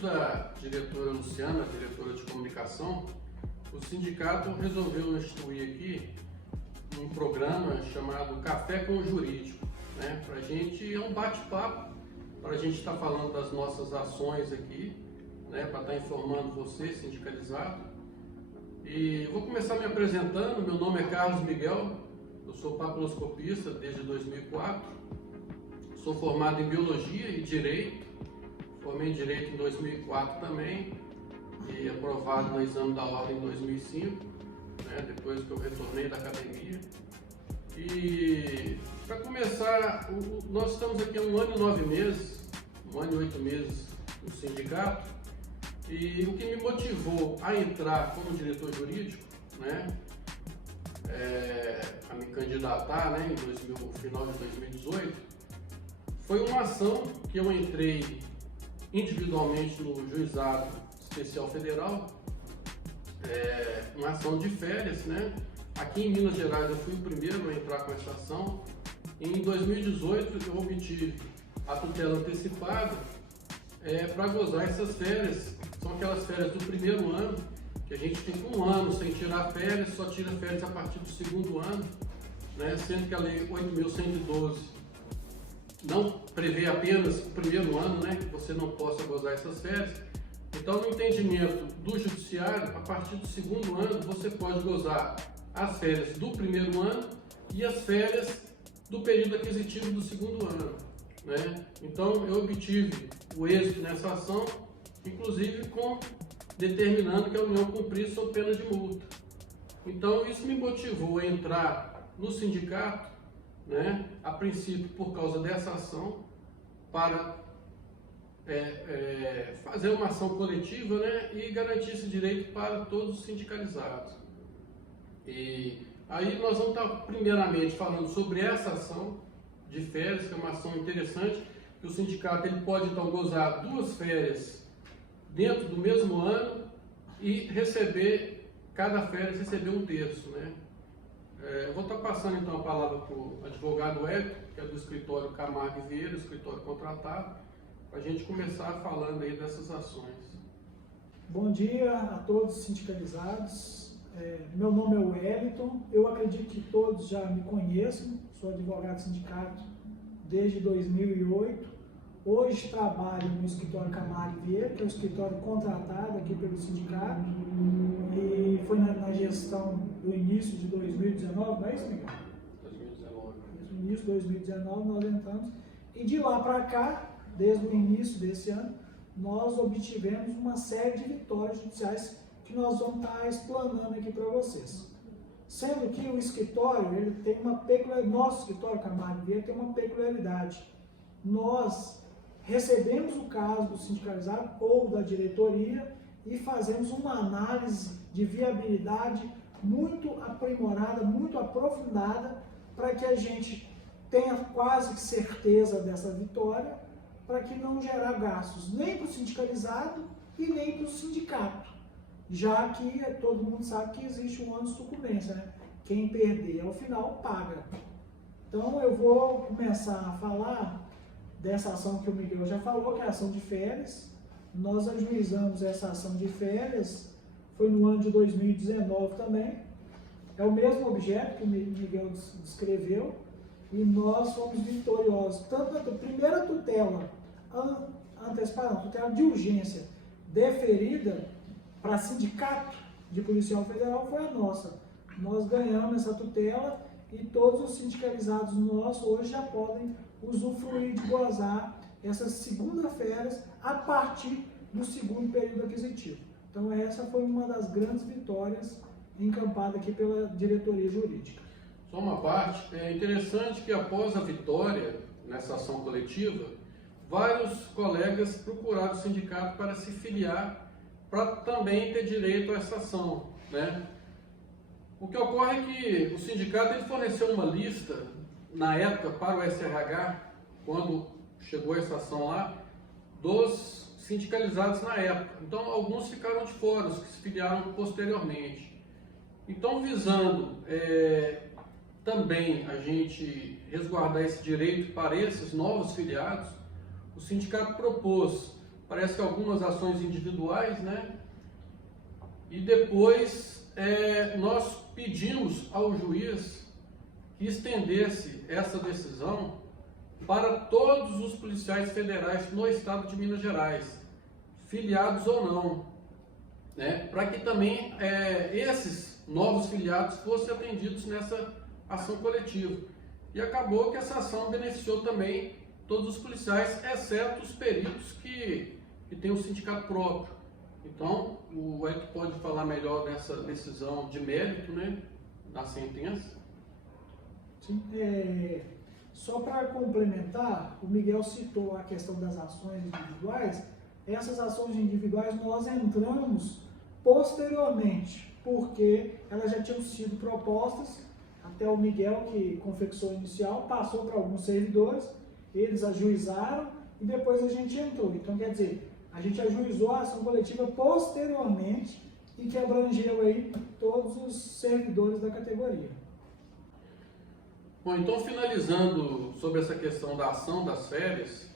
pedido da diretora Luciana, diretora de comunicação, o sindicato resolveu instituir aqui um programa chamado Café com o Jurídico, né? Para a gente, é um bate-papo, para a gente estar falando das nossas ações aqui, né? Para estar informando você, sindicalizado. E vou começar me apresentando. Meu nome é Carlos Miguel, eu sou papiloscopista desde 2004, sou formado em Biologia e Direito, formei em Direito em 2004 também, e aprovado no exame da ordem em 2005, né, depois que eu retornei da academia. E para começar, nós estamos aqui há 1 ano e 9 meses, 1 ano e 8 meses no sindicato, e o que me motivou a entrar como diretor jurídico, né, a me candidatar, né, no final de 2018, foi uma ação que eu entrei individualmente no Juizado Especial Federal, uma ação de férias, né? Aqui em Minas Gerais eu fui o primeiro a entrar com essa ação. E em 2018 eu obtive a tutela antecipada para gozar essas férias. São aquelas férias do primeiro ano, que a gente fica 1 ano sem tirar férias, só tira férias a partir do 2º ano, né? Sendo que a Lei 8.112 não prevê apenas o primeiro ano, né, que você não possa gozar essas férias. Então, no entendimento do judiciário, a partir do 2º ano, você pode gozar as férias do primeiro ano e as férias do período aquisitivo do 2º ano, né? Então, eu obtive o êxito nessa ação, inclusive determinando que a União cumprisse sob pena de multa. Então, isso me motivou a entrar no sindicato, né, a princípio por causa dessa ação, para fazer uma ação coletiva, né, e garantir esse direito para todos os sindicalizados. E aí nós vamos estar primeiramente falando sobre essa ação de férias, que é uma ação interessante, que o sindicato ele pode então gozar 2 férias dentro do mesmo ano e receber, cada férias receber 1/3, né? Eu vou estar passando então a palavra para o advogado Hélio, que é do escritório Camargo e Vieira, escritório contratado, para a gente começar falando aí dessas ações. Bom dia a todos os sindicalizados. Meu nome é Wellington, eu acredito que todos já me conheçam, sou advogado do sindicato desde 2008. Hoje trabalho no escritório Camargo e Vieira, que é o escritório contratado aqui pelo sindicato, e foi na gestão do início de 2019, não é isso, Miguel? 2019. No início de 2019 nós entramos, e de lá para cá, desde o início desse ano, nós obtivemos uma série de vitórias judiciais que nós vamos estar explanando aqui para vocês. Sendo que o escritório, ele tem uma peculiaridade, nosso escritório Camargo e Vieira tem uma peculiaridade. Nós recebemos o caso do sindicalizado ou da diretoria e fazemos uma análise de viabilidade muito aprimorada, muito aprofundada, para que a gente tenha quase que certeza dessa vitória, para que não gerar gastos nem para o sindicalizado e nem para o sindicato, já que todo mundo sabe que existe um ônus de sucumbência, né? Quem perder ao final paga. Então eu vou começar a falar dessa ação que o Miguel já falou, que é a ação de férias. Nós ajuizamos essa ação de férias, foi no ano de 2019 também. É o mesmo objeto que o Miguel descreveu, e nós fomos vitoriosos, tanto na primeira tutela antecipada, tutela de urgência deferida para sindicato de policial federal, foi a nossa. Nós ganhamos essa tutela e todos os sindicalizados nossos hoje já podem usufruir de gozar essas segundas-férias a partir do 2º período aquisitivo. Então essa foi uma das grandes vitórias encampada aqui pela diretoria jurídica. Só uma parte, é interessante que após a vitória nessa ação coletiva, vários colegas procuraram o sindicato para se filiar, para também ter direito a essa ação, né? O que ocorre é que o sindicato ele forneceu uma lista, na época, para o SRH, quando chegou essa ação lá, dos sindicalizados na época. Então, alguns ficaram de fora, os que se filiaram posteriormente. Então, visando também a gente resguardar esse direito para esses novos filiados, o sindicato propôs parece que algumas ações individuais, né? E depois nós pedimos ao juiz que estendesse essa decisão para todos os policiais federais no estado de Minas Gerais, filiados ou não, né? Para que também esses novos filiados fossem atendidos nessa ação coletiva. E acabou que essa ação beneficiou também todos os policiais, exceto os peritos que têm um sindicato próprio. Então, o Hélio pode falar melhor dessa decisão de mérito, né, da sentença. Sim, só para complementar, o Miguel citou a questão das ações individuais. Essas ações individuais nós entramos posteriormente, porque elas já tinham sido propostas, até o Miguel, que confeccionou inicial, passou para alguns servidores, eles ajuizaram e depois a gente entrou. Então, quer dizer, a gente ajuizou a ação coletiva posteriormente e que abrangeu aí todos os servidores da categoria. Bom, então finalizando sobre essa questão da ação das férias,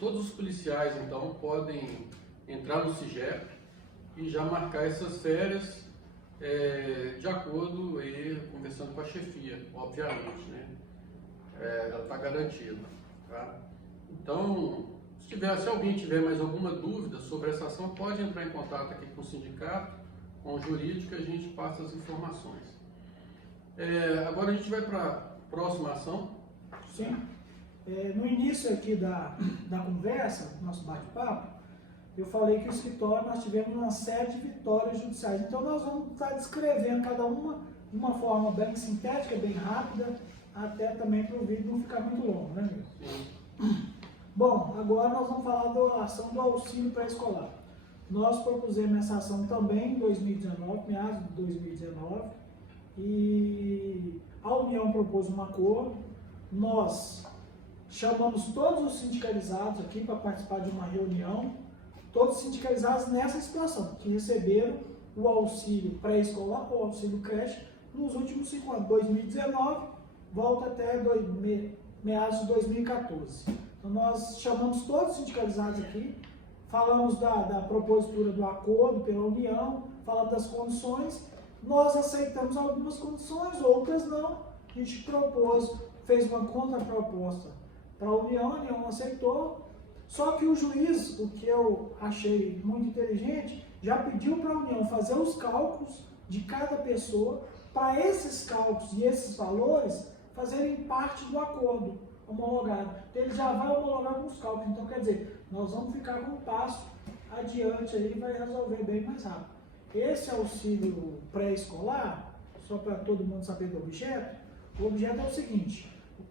todos os policiais então podem entrar no SIGEP e já marcar essas férias de acordo aí, conversando com a chefia, obviamente, né? Ela está garantida, tá? Então, se alguém tiver mais alguma dúvida sobre essa ação, pode entrar em contato aqui com o sindicato, com o jurídico, e a gente passa as informações. Agora a gente vai para a próxima ação. Sim. No início aqui da conversa, nosso bate-papo, eu falei que o escritório nós tivemos uma série de vitórias judiciais. Então nós vamos estar descrevendo cada uma de uma forma bem sintética, bem rápida, até também para o vídeo não ficar muito longo, né, amigo? Sim. Bom, agora nós vamos falar da ação do auxílio pré-escolar. Nós propusemos essa ação também em 2019, meados de 2019, e a União propôs um acordo. Nós chamamos todos os sindicalizados aqui para participar de uma reunião, todos sindicalizados nessa situação, que receberam o auxílio pré-escolar, ou auxílio creche, nos últimos 5 anos, 2019, volta até meados de 2014. Então nós chamamos todos os sindicalizados aqui, falamos da propositura do acordo pela União, falamos das condições, nós aceitamos algumas condições, outras não, a gente propôs, fez uma contraproposta para a União aceitou, só que o juiz, o que eu achei muito inteligente, já pediu para a União fazer os cálculos de cada pessoa, para esses cálculos e esses valores fazerem parte do acordo homologado. Então, ele já vai homologar alguns cálculos. Então, quer dizer, nós vamos ficar com um passo adiante aí e vai resolver bem mais rápido. Esse auxílio pré-escolar, só para todo mundo saber do objeto, o objeto é o seguinte: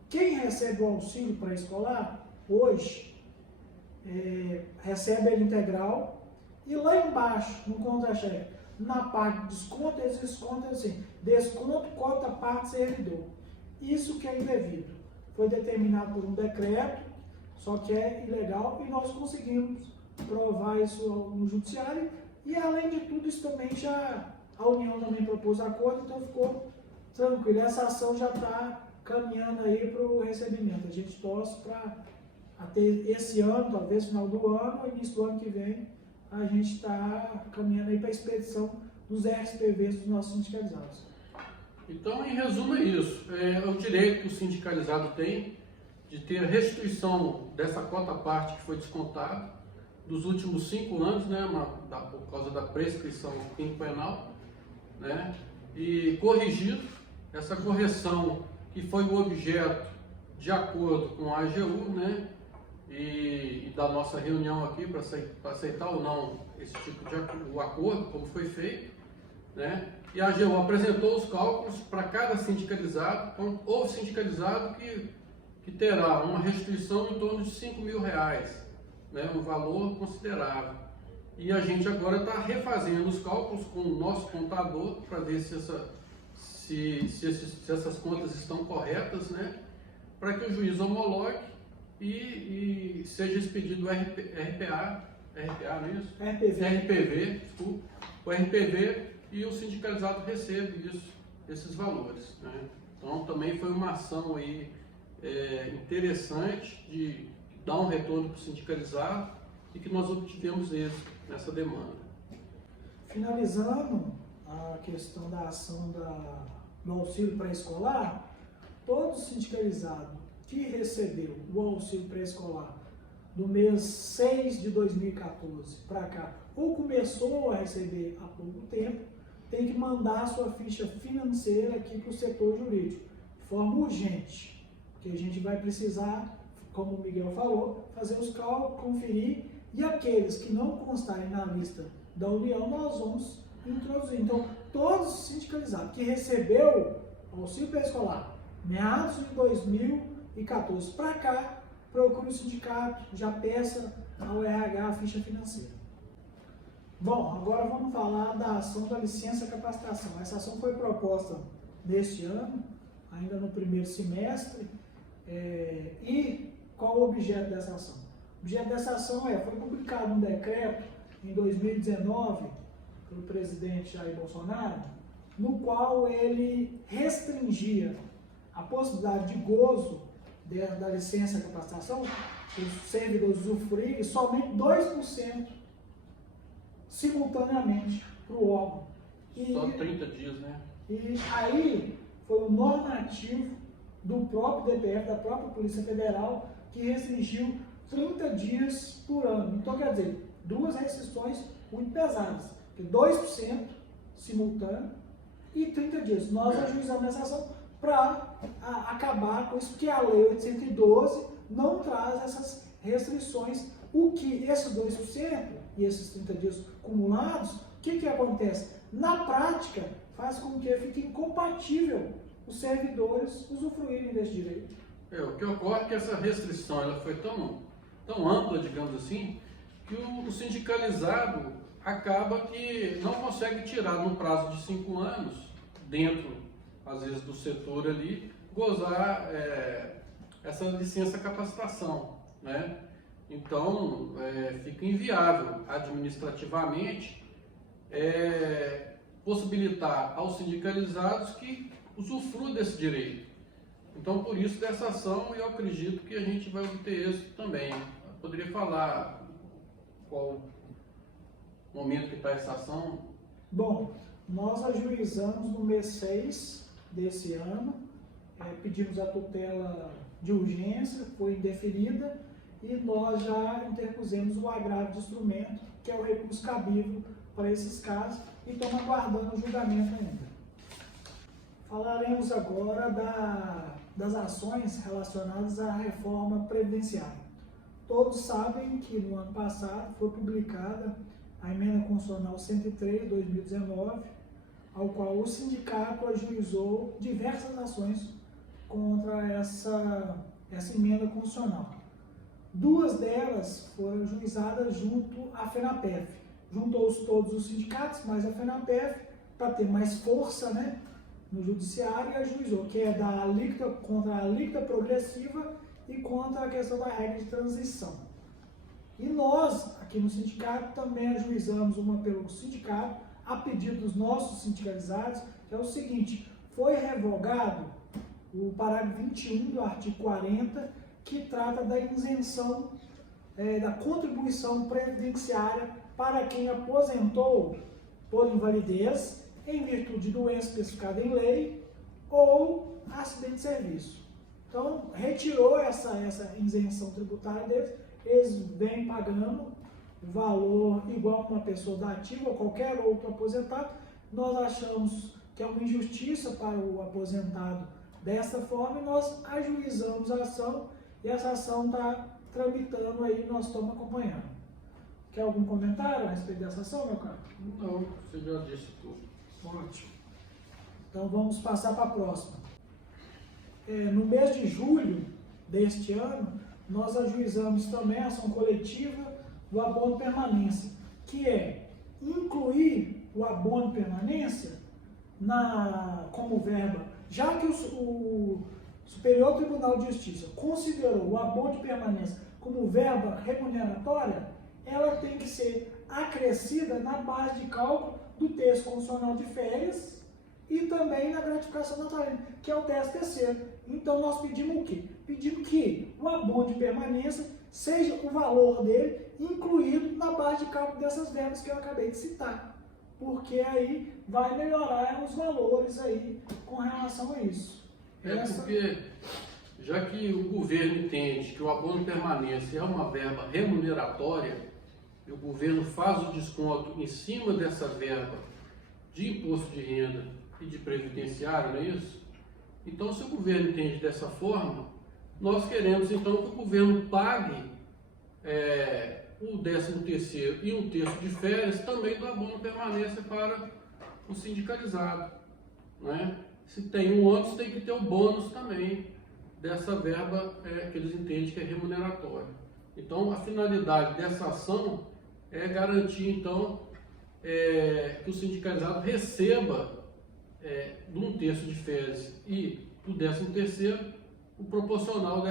quem recebe o auxílio pré-escolar, hoje, recebe ele integral, e lá embaixo, no contra-cheque, na parte de desconto, eles descontam assim, desconto, cota, parte, servidor. Isso que é indevido. Foi determinado por um decreto, só que é ilegal, e nós conseguimos provar isso no judiciário, e além de tudo, isso também a União também propôs acordo, então ficou tranquilo. Essa ação já está caminhando aí para o recebimento. A gente torce para até esse ano, talvez final do ano, ou início do ano que vem, a gente está caminhando aí para a expedição dos RSPVs dos nossos sindicalizados. Então, em resumo, é isso. É o direito que o sindicalizado tem de ter a restituição dessa cota-parte que foi descontada dos últimos 5 anos, né, por causa da prescrição quinquenal, né, e corrigido essa correção que foi o objeto de acordo com a AGU, né, e da nossa reunião aqui para aceitar ou não esse tipo de acordo, como foi feito, né? E a AGU apresentou os cálculos para cada sindicalizado. Então, houve sindicalizado que terá uma restituição em torno de R$5.000, né? Um valor considerável. E a gente agora está refazendo os cálculos com o nosso contador para ver se essas contas estão corretas, né? Para que o juiz homologue e seja expedido o RPA, não é isso? RPV, desculpa, o RPV, e o sindicalizado recebe esses valores, né? Então também foi uma ação aí interessante de dar um retorno para o sindicalizado e que nós obtivemos êxito nessa demanda. Finalizando a questão da ação do auxílio pré-escolar, todo sindicalizado que recebeu o auxílio pré-escolar do mês 6 de 2014 para cá, ou começou a receber há pouco tempo, tem que mandar a sua ficha financeira aqui para o setor jurídico, de forma urgente, porque a gente vai precisar, como o Miguel falou, fazer os cálculos, conferir, e aqueles que não constarem na lista da União, nós vamos introduzir. Então, todos os sindicalizados que recebeu auxílio pré-escolar meados de 2014 para cá, procure o sindicato, já peça ao RH a ficha financeira. Bom, agora vamos falar da ação da licença capacitação. Essa ação foi proposta neste ano, ainda no primeiro semestre, e qual o objeto dessa ação? O objeto dessa ação foi publicado um decreto em 2019 pelo presidente Jair Bolsonaro, no qual ele restringia a possibilidade de gozo da licença capacitação, os servidores usufruírem somente 2% simultaneamente para o órgão. Só 30 dias, né? E aí foi um normativo do próprio DPF, da própria Polícia Federal, que restringiu 30 dias por ano. Então, quer dizer, duas restrições muito pesadas, que 2% simultâneo e 30 dias. Nós ajuizamos essa ação para acabar com isso, porque a Lei 812 não traz essas restrições. O que esses 2% e esses 30 dias acumulados, o que acontece? Na prática, faz com que fique incompatível os servidores usufruírem desse direito. O que ocorre é que essa restrição ela foi tão ampla, digamos assim, que o sindicalizado acaba que não consegue tirar no prazo de 5 anos, dentro, às vezes, do setor ali, gozar essa licença capacitação, né? Então, fica inviável administrativamente possibilitar aos sindicalizados que usufruam desse direito. Então, por isso, dessa ação, eu acredito que a gente vai obter êxito também. Eu poderia falar qual momento que está essa ação? Bom, nós ajuizamos no mês 6 desse ano, pedimos a tutela de urgência, foi indeferida, e nós já interpusemos o agravo de instrumento, que é o recurso cabível para esses casos, e estamos aguardando o julgamento ainda. Falaremos agora das ações relacionadas à reforma previdenciária. Todos sabem que no ano passado foi publicada a emenda constitucional 103 de 2019, ao qual o sindicato ajuizou diversas ações contra essa emenda constitucional. Duas delas foram ajuizadas junto à FENAPEF. Juntou-se todos os sindicatos, mais a FENAPEF, para ter mais força, né, no judiciário, e ajuizou, que é contra a alíquota progressiva e contra a questão da regra de transição. E nós, aqui no sindicato, também ajuizamos uma pelo sindicato, a pedido dos nossos sindicalizados, que é o seguinte: foi revogado o parágrafo 21 do artigo 40, que trata da isenção da contribuição previdenciária para quem aposentou por invalidez, em virtude de doença especificada em lei ou acidente de serviço. Então, retirou essa isenção tributária deles, eles vêm pagando o valor igual a uma pessoa da ativa ou qualquer outro aposentado. Nós achamos que é uma injustiça para o aposentado dessa forma e nós ajuizamos a ação, e essa ação está tramitando aí, nós estamos acompanhando. Quer algum comentário a respeito dessa ação, meu caro? Não, você já disse tudo. Ótimo. Então vamos passar para a próxima. No mês de julho deste ano, nós ajuizamos também a ação coletiva do abono permanência, que é incluir o abono permanência como verba, já que o Superior Tribunal de Justiça considerou o abono de permanência como verba remuneratória, ela tem que ser acrescida na base de cálculo do texto constitucional de férias e também na gratificação natalina, que é o 13º. Então nós pedimos o quê? Pedimos que o abono de permanência seja o valor dele incluído na base de cálculo dessas verbas que eu acabei de citar. Porque aí vai melhorar os valores aí com relação a isso. Porque, já que o governo entende que o abono permanência é uma verba remuneratória, e o governo faz o desconto em cima dessa verba de imposto de renda e de previdenciário, não é isso? Então, se o governo entende dessa forma, nós queremos então que o governo pague o 13º e 1/3 de férias também do abono permanência para o sindicalizado, né? Se tem um ônus, tem que ter o bônus também dessa verba que eles entendem que é remuneratória. Então, a finalidade dessa ação é garantir, então, que o sindicalizado receba do 1/3 de férias e do 13º o proporcional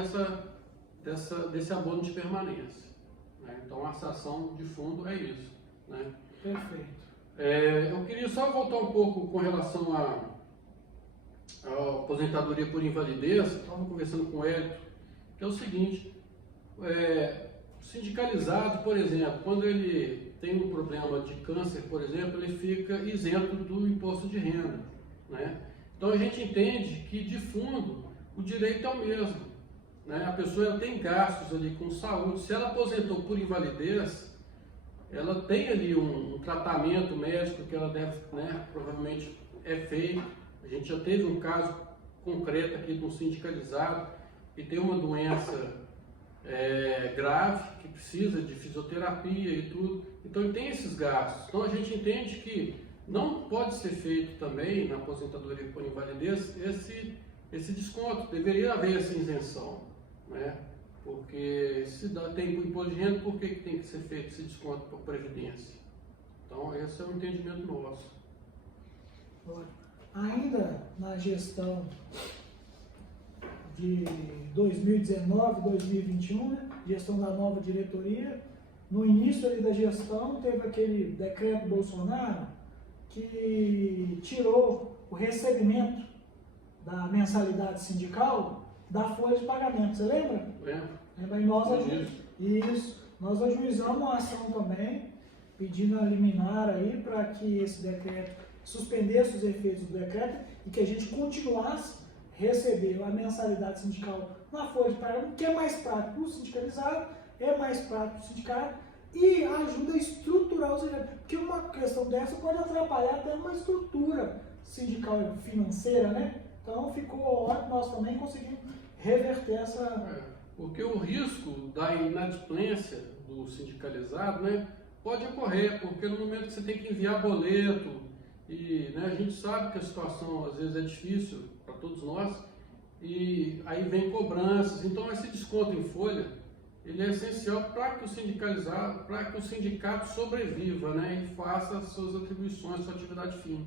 desse abono de permanência, né? Então, a ação de fundo é isso, né? Perfeito. Eu queria só voltar um pouco com relação à aposentadoria por invalidez. Estava conversando com o Hélio, que é o seguinte: o sindicalizado, por exemplo, quando ele tem um problema de câncer, por exemplo, ele fica isento do imposto de renda, né? Então a gente entende que, de fundo, o direito é o mesmo, né? A pessoa ela tem gastos ali com saúde. Se ela aposentou por invalidez, ela tem ali um tratamento médico que ela deve, né, provavelmente é feito. A gente já teve um caso concreto aqui de um sindicalizado que tem uma doença grave, que precisa de fisioterapia e tudo. Então ele tem esses gastos. Então a gente entende que não pode ser feito também na aposentadoria por invalidez esse desconto. Deveria haver essa isenção, né? Porque se tem imposto de renda, por que tem que ser feito esse desconto por previdência? Então esse é o entendimento nosso. Ainda na gestão de 2019, 2021, né? Gestão da nova diretoria, no início ali da gestão teve aquele decreto Bolsonaro que tirou o recebimento da mensalidade sindical da folha de pagamento. Você lembra? Lembra? E nós ajuizamos uma ação também, pedindo a liminar aí para que esse decreto suspendesse os efeitos do decreto e que a gente continuasse a receber a mensalidade sindical na folha de pagamento, que é mais prático para o sindicalizado, é mais prático para o sindicato e ajuda a estruturar os eventos. Porque uma questão dessa pode atrapalhar até uma estrutura sindical financeira, né? Então ficou ótimo, nós também conseguimos reverter essa... Porque o risco da inadimplência do sindicalizado, né, pode ocorrer, porque no momento que você tem que enviar boleto, e, né, a gente sabe que a situação às vezes é difícil para todos nós, e aí vem cobranças. Então esse desconto em folha, ele é essencial para que o sindicalizado, para que o sindicato sobreviva, né, e faça as suas atribuições, sua atividade fim,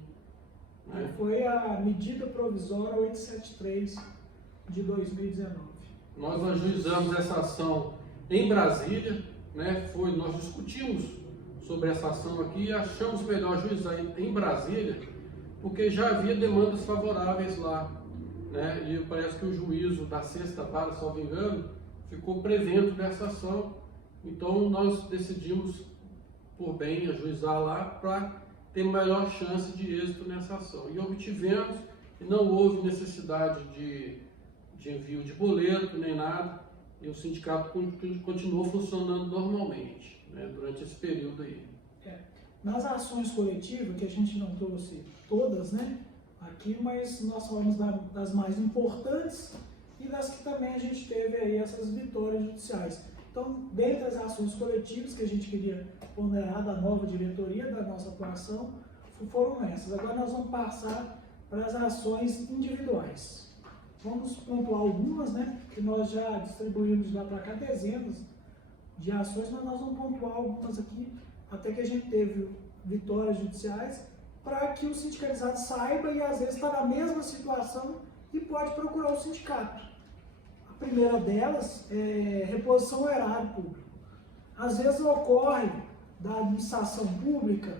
né? Foi a medida provisória 873 de 2019. Nós ajuizamos essa ação em Brasília, né? Nós discutimos sobre essa ação aqui e achamos melhor ajuizar em Brasília, porque já havia demandas favoráveis lá, né? E parece que o juízo da 6ª Vara, salvo engano, ficou prevento dessa ação. Então nós decidimos por bem ajuizar lá para ter maior chance de êxito nessa ação. E obtivemos, e não houve necessidade de envio de boleto nem nada, e o sindicato continuou funcionando normalmente, né, durante esse período aí. Nas ações coletivas, que a gente não trouxe todas, né, aqui, mas nós falamos das mais importantes e das que também a gente teve aí essas vitórias judiciais. Então, dentre as ações coletivas que a gente queria ponderar da nova diretoria, da nossa atuação, foram essas. Agora nós vamos passar para as ações individuais. Vamos pontuar algumas, né, que nós já distribuímos lá para cá dezenas de ações, mas nós vamos pontuar algumas aqui, até que a gente teve vitórias judiciais, para que o sindicalizado saiba e às vezes está na mesma situação e pode procurar o sindicato. A primeira delas é reposição ao erário público. Às vezes ocorre da administração pública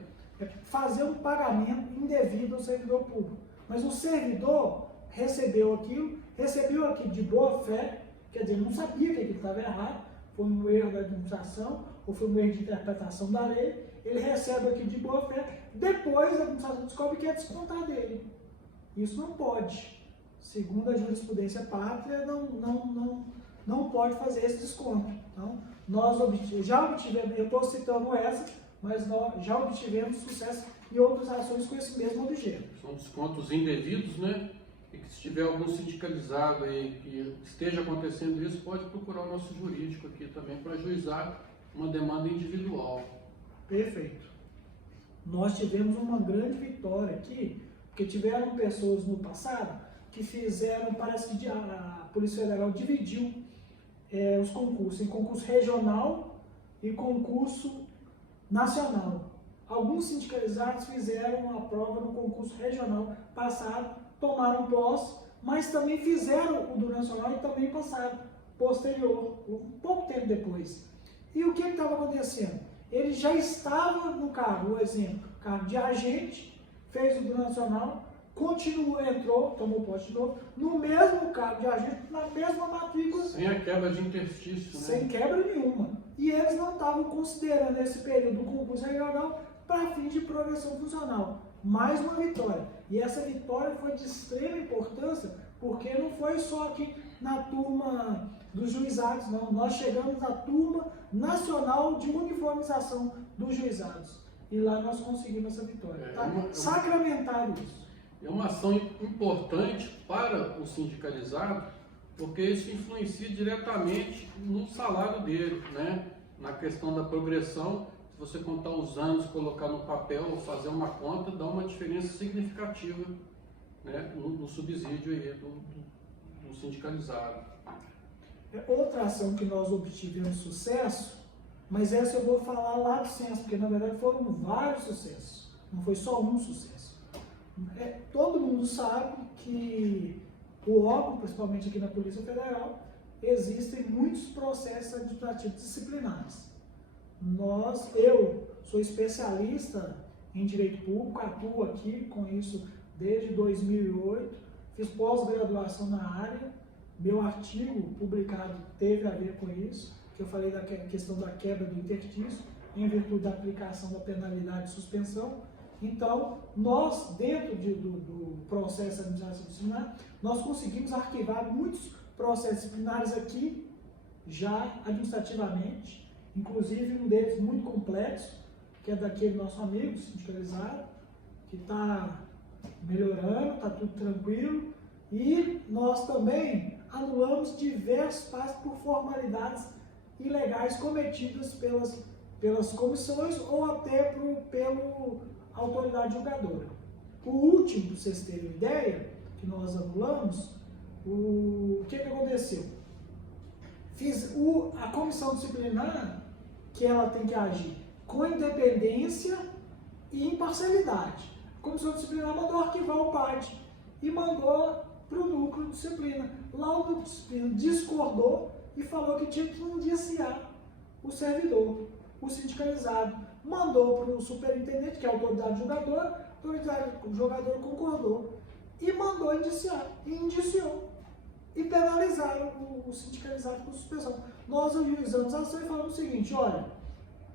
fazer um pagamento indevido ao servidor público, mas o servidor recebeu aquilo de boa fé, quer dizer, não sabia que aquilo estava errado, foi um erro da administração, ou foi um erro de interpretação da lei, ele recebe aqui de boa fé, depois a administração descobre que é descontar dele. Isso não pode. Segundo a jurisprudência pátria, não pode fazer esse desconto. Então, nós já obtivemos, eu estou citando essa, mas nós já obtivemos sucesso em outras ações com esse mesmo objeto. São descontos indevidos, né? E que se tiver algum sindicalizado aí que esteja acontecendo isso, pode procurar o nosso jurídico aqui também para ajuizar uma demanda individual. Perfeito. Nós tivemos uma grande vitória aqui, porque tiveram pessoas no passado que fizeram, parece que a Polícia Federal dividiu os concursos em concurso regional e concurso nacional. Alguns sindicalizados fizeram a prova no concurso regional, passaram, tomaram posse, mas também fizeram o do nacional e também passaram posterior, um pouco tempo depois. E o que estava acontecendo? Ele já estava no cargo, por exemplo, cargo de agente, fez o do nacional, continuou, entrou, tomou posse de novo, no mesmo cargo de agente, na mesma matrícula. Sem a quebra de interstício, né? Sem quebra nenhuma. E eles não estavam considerando esse período do concurso regional para fins de progressão funcional. Mais uma vitória. E essa vitória foi de extrema importância, porque não foi só aqui na turma dos juizados, não. Nós chegamos na turma nacional de uniformização dos juizados. E lá nós conseguimos essa vitória. Sacramentado isso. É uma ação importante para o sindicalizado, porque isso influencia diretamente no salário dele, né? Na questão da progressão, se você contar os anos, colocar no papel ou fazer uma conta, dá uma diferença significativa, né? no subsídio aí do sindicalizado. Outra ação que nós obtivemos sucesso, mas essa eu vou falar lá do censo, porque na verdade foram vários sucessos, não foi só um sucesso. Todo mundo sabe que o órgão, principalmente aqui na Polícia Federal, existem muitos processos administrativos disciplinares. Eu sou especialista em direito público, atuo aqui com isso desde 2008, fiz pós-graduação na área, meu artigo publicado teve a ver com isso, que eu falei da questão da quebra do interstício, em virtude da aplicação da penalidade de suspensão. Então, nós, dentro do processo administrativo disciplinar, nós conseguimos arquivar muitos processos disciplinares aqui, já administrativamente, inclusive um deles muito complexo, que é daquele nosso amigo sindicalizado, que está melhorando, está tudo tranquilo, e nós também anulamos diversos passos por formalidades ilegais cometidas pelas comissões ou até pela autoridade julgadora. O último, para vocês terem uma ideia, que nós anulamos, o que aconteceu? A comissão disciplinar, que ela tem que agir com independência e imparcialidade. A comissão disciplinar mandou arquivar o PAD e mandou para o núcleo de disciplina. Lá o núcleo de disciplina discordou e falou que tinha que indiciar o servidor, o sindicalizado. Mandou para o superintendente, que é a autoridade julgadora, a autoridade julgadora concordou e mandou indiciar. E indiciou. E penalizaram o sindicalizado com suspensão. Nós ajuizamos a ação e falamos o seguinte: olha,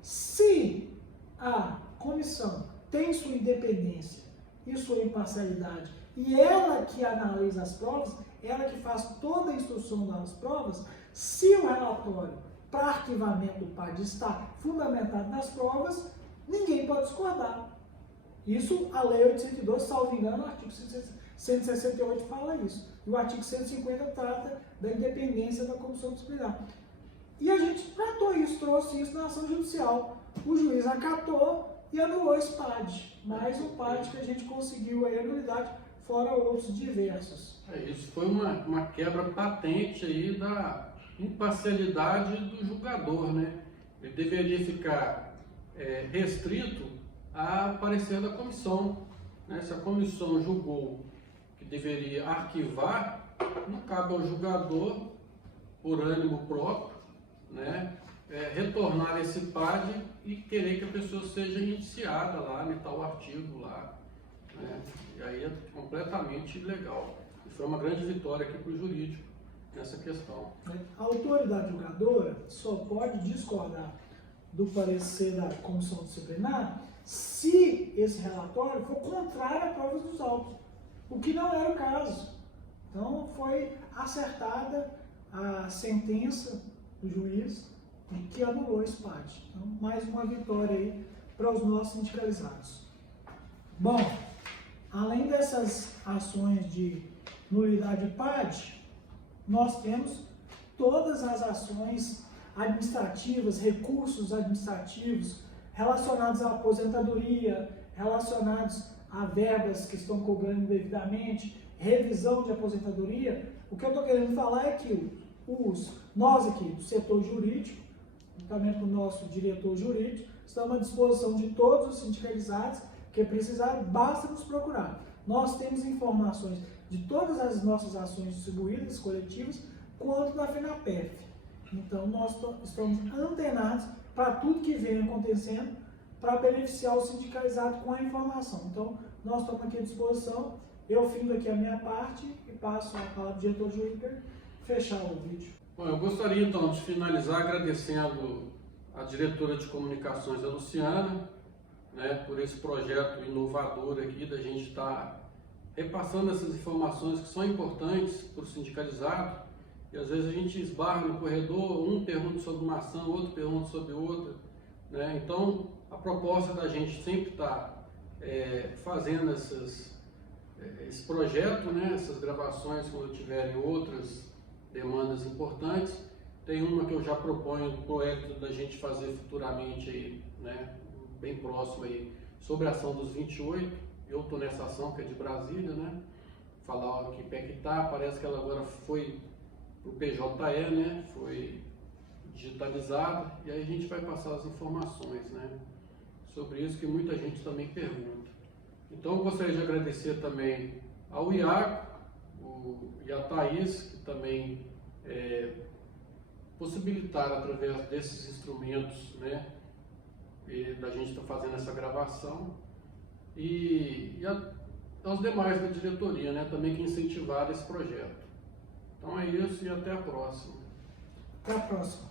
se a comissão tem sua independência e sua imparcialidade, e ela que analisa as provas, ela que faz toda a instrução das provas, se o relatório para arquivamento do PAD está fundamentado nas provas, ninguém pode discordar. Isso, a Lei 802, salvo engano, o artigo 168 fala isso. E o artigo 150 trata da independência da comissão disciplinar. E a gente tratou isso, trouxe isso na ação judicial. O juiz acatou e anulou esse PAD. Mais um PAD que a gente conseguiu a nulidade, fora outros diversos. Isso foi uma quebra patente aí da imparcialidade do julgador, né? Ele deveria ficar restrito a parecer da comissão, né? Se a comissão julgou que deveria arquivar, não cabe ao julgador, por ânimo próprio, né? Retornar esse PAD e querer que a pessoa seja indiciada lá, em tal artigo lá, né? E aí é completamente ilegal. E foi uma grande vitória aqui para o jurídico, nessa questão. A autoridade julgadora só pode discordar do parecer da comissão disciplinar se esse relatório for contrário à prova dos autos, o que não era o caso. Então foi acertada a sentença do juiz que anulou esse PAD. Então, mais uma vitória aí para os nossos sindicalizados. Bom, além dessas ações de nulidade de PAD, nós temos todas as ações administrativas, recursos administrativos relacionados à aposentadoria, relacionados a verbas que estão cobrando indevidamente, revisão de aposentadoria. O que eu estou querendo falar é que nós aqui do setor jurídico, juntamente com o nosso diretor jurídico, estamos à disposição de todos os sindicalizados que precisarem, basta nos procurar. Nós temos informações de todas as nossas ações distribuídas, coletivas, quanto da FENAPEF. Então, nós estamos antenados para tudo que vem acontecendo para beneficiar o sindicalizado com a informação. Então, nós estamos aqui à disposição. Eu findo aqui a minha parte e passo a palavra ao diretor jurídico para fechar o vídeo. Bom, eu gostaria então de finalizar agradecendo a diretora de comunicações, a Luciana, né, por esse projeto inovador aqui da gente estar repassando essas informações que são importantes para o sindicalizado. E às vezes a gente esbarra no corredor, um pergunta sobre uma ação, outro pergunta sobre outra, né? Então, a proposta da gente sempre estar fazendo esse projeto, né? Essas gravações, quando tiverem outras demandas importantes. Tem uma que eu já proponho o projeto da gente fazer futuramente, aí, né? Bem próximo, aí, sobre a ação dos 28. Eu estou nessa ação que é de Brasília, né? Falar que pé que tá, parece que ela agora foi o PJE, né, foi digitalizado, e aí a gente vai passar as informações, né, sobre isso que muita gente também pergunta. Então eu gostaria de agradecer também ao Iago e a Thaís, que também possibilitaram através desses instrumentos, né, da gente estar fazendo essa gravação, e aos demais da diretoria, né, também que incentivaram esse projeto. Então é isso e até a próxima. Até a próxima.